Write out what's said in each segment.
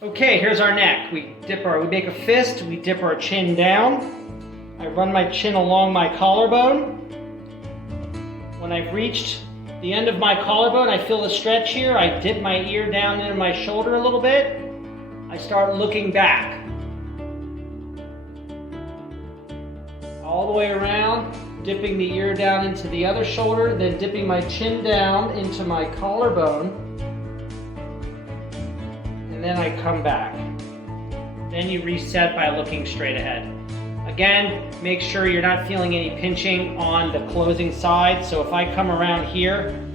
Okay, here's our neck. We make a fist, we dip our chin down. I run my chin along my collarbone. When I've reached the end of my collarbone, I feel the stretch here. I dip my ear down into my shoulder a little bit. I start looking back. All the way around, dipping the ear down into the other shoulder, then dipping my chin down into my collarbone. And then I come back. Then you reset by looking straight ahead. Again, make sure you're not feeling any pinching on the closing side. So if I come around here,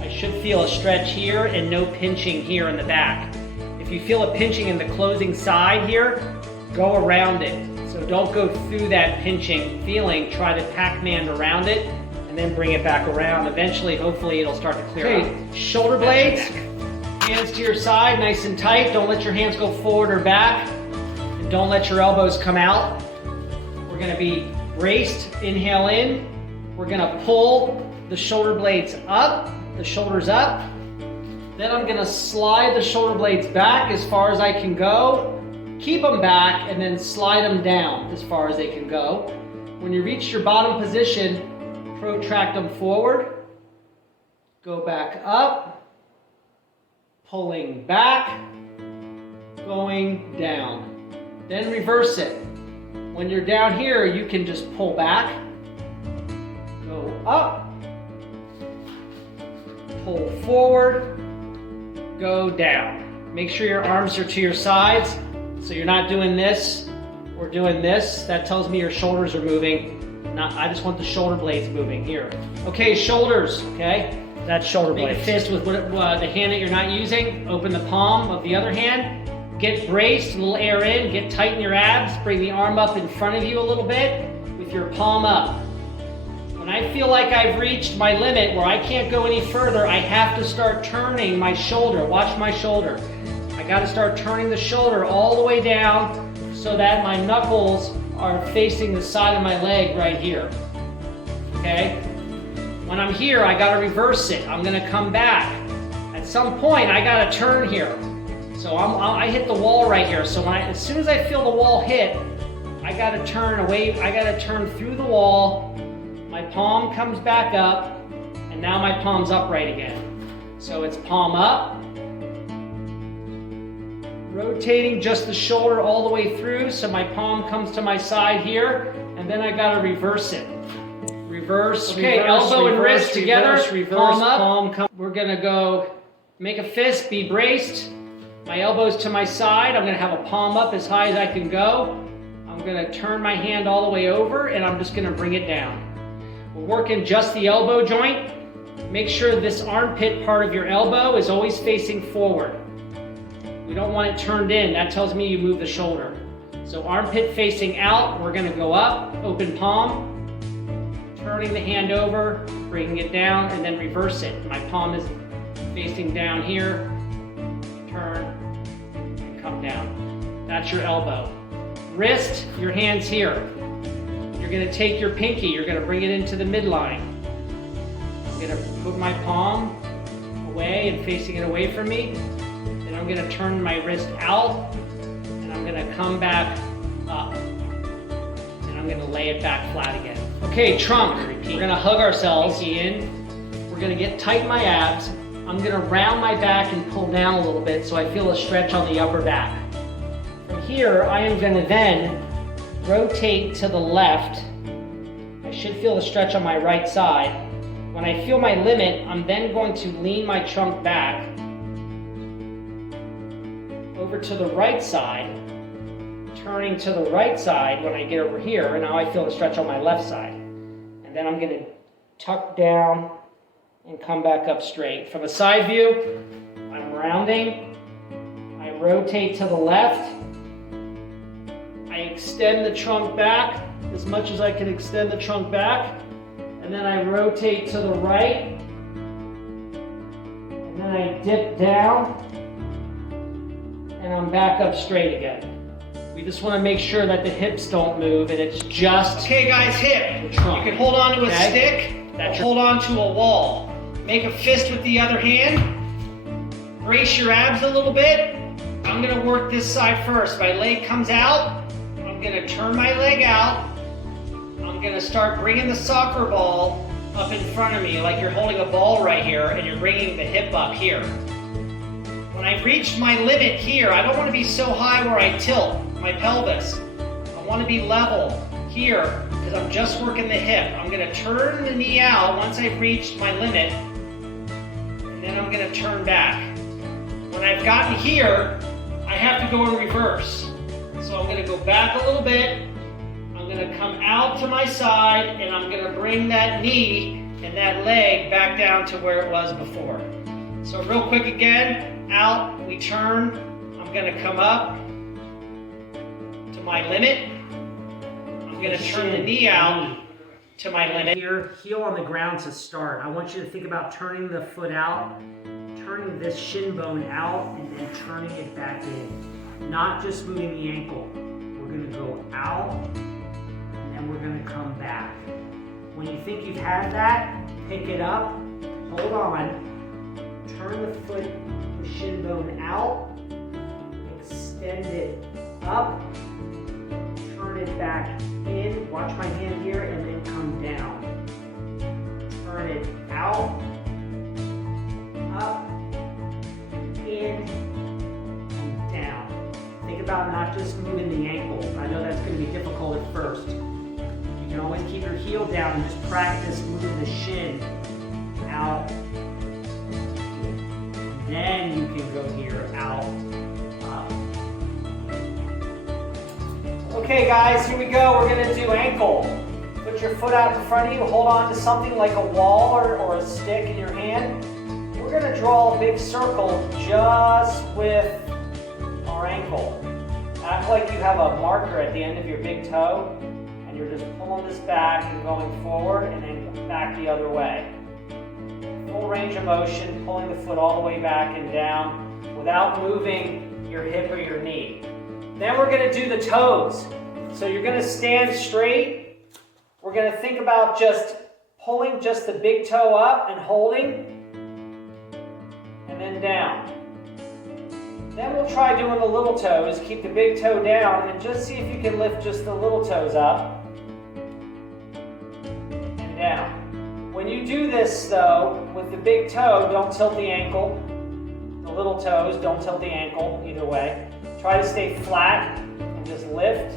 I should feel a stretch here and no pinching here in the back. If you feel a pinching in the closing side here, go around it. So don't go through that pinching feeling, try to Pac-Man around it and then bring it back around. Eventually, hopefully it'll start to clear out. Shoulder blades, hands to your side, nice and tight. Don't let your hands go forward or back. And don't let your elbows come out. We're gonna be braced, inhale in. We're gonna pull the shoulder blades up, the shoulders up. Then I'm gonna slide the shoulder blades back as far as I can go. Keep them back and then slide them down as far as they can go. When you reach your bottom position, protract them forward. Go back up. Pulling back. Going down. Then reverse it. When you're down here, you can just pull back. Go up. Pull forward. Go down. Make sure your arms are to your sides. So you're not doing this or doing this. That tells me your shoulders are moving. I just want the shoulder blades moving here. Okay, shoulders, okay? That's shoulder blades. Make a fist with the hand that you're not using. Open the palm of the other hand. Get braced, a little air in. Get tight in your abs. Bring the arm up in front of you a little bit with your palm up. When I feel like I've reached my limit where I can't go any further, I have to start turning my shoulder. Watch my shoulder. I got to start turning the shoulder all the way down so that my knuckles are facing the side of my leg right here. Okay? When I'm here, I got to reverse it. I'm going to come back. At some point, I got to turn here. So I hit the wall right here. So as soon as I feel the wall hit, I got to turn away. I got to turn through the wall. My palm comes back up, and now my palm's upright again. So it's palm up. Rotating just the shoulder all the way through so my palm comes to my side here, and then I gotta reverse it. Reverse, okay, reverse, elbow and wrist together, reverse, palm up. Palm We're gonna go make a fist, be braced. My elbows to my side, I'm gonna have a palm up as high as I can go. I'm gonna turn my hand all the way over and I'm just gonna bring it down. We're working just the elbow joint. Make sure this armpit part of your elbow is always facing forward. We don't want it turned in. That tells me you move the shoulder. So armpit facing out, we're gonna go up, open palm, turning the hand over, bringing it down, and then reverse it. My palm is facing down here, turn, and come down. That's your elbow. Wrist, your hand's here. You're gonna take your pinky, you're gonna bring it into the midline. I'm gonna put my palm away and facing it away from me. I'm going to turn my wrist out and I'm going to come back up and I'm going to lay it back flat again. Okay, trunk. We're going to hug ourselves in. We're going to get tight in my abs. I'm going to round my back and pull down a little bit so I feel a stretch on the upper back. From here, I am going to then rotate to the left. I should feel a stretch on my right side. When I feel my limit, I'm then going to lean my trunk back over to the right side, turning to the right side when I get over here, and now I feel the stretch on my left side. And then I'm going to tuck down and come back up straight. From a side view, I'm rounding, I rotate to the left, I extend the trunk back as much as I can extend the trunk back, and then I rotate to the right, and then I dip down, and I'm back up straight again. We just want to make sure that the hips don't move and it's just okay guys, hip. You can hold on to a stick, hold on to a wall. Make a fist with the other hand. Brace your abs a little bit. I'm gonna work this side first. My leg comes out, I'm gonna turn my leg out. I'm gonna start bringing the soccer ball up in front of me like you're holding a ball right here and you're bringing the hip up here. When I've reached my limit here, I don't want to be so high where I tilt my pelvis. I want to be level here because I'm just working the hip. I'm going to turn the knee out once I've reached my limit, and then I'm going to turn back. When I've gotten here, I have to go in reverse. So I'm going to go back a little bit. I'm going to come out to my side, and I'm going to bring that knee and that leg back down to where it was before. So real quick again, out, we turn. I'm going to come up to my limit. I'm going to turn the knee out to my limit. Here, heel on the ground to start. I want you to think about turning the foot out, turning this shin bone out, and then turning it back in. Not just moving the ankle. We're going to go out, and then we're going to come back. When you think you've had that, pick it up, hold on, turn the foot, the shin bone out, extend it up, turn it back in, watch my hand here, and then come down. Turn it out, up, in, and down. Think about not just moving the ankle. I know that's going to be difficult at first. You can always keep your heel down and just practice moving the shin out. Then you can go here, out, up. Okay guys, here we go. We're going to do ankle. Put your foot out in front of you, hold on to something like a wall or a stick in your hand. We're going to draw a big circle just with our ankle. Act like you have a marker at the end of your big toe, and you're just pulling this back and going forward and then back the other way. Full range of motion, pulling the foot all the way back and down without moving your hip or your knee. Then we're going to do the toes. So you're going to stand straight. We're going to think about just pulling just the big toe up and holding, and then down. Then we'll try doing the little toes. Keep the big toe down and just see if you can lift just the little toes up and down. When you do this though, with the big toe, don't tilt the ankle. The little toes, don't tilt the ankle, either way. Try to stay flat and just lift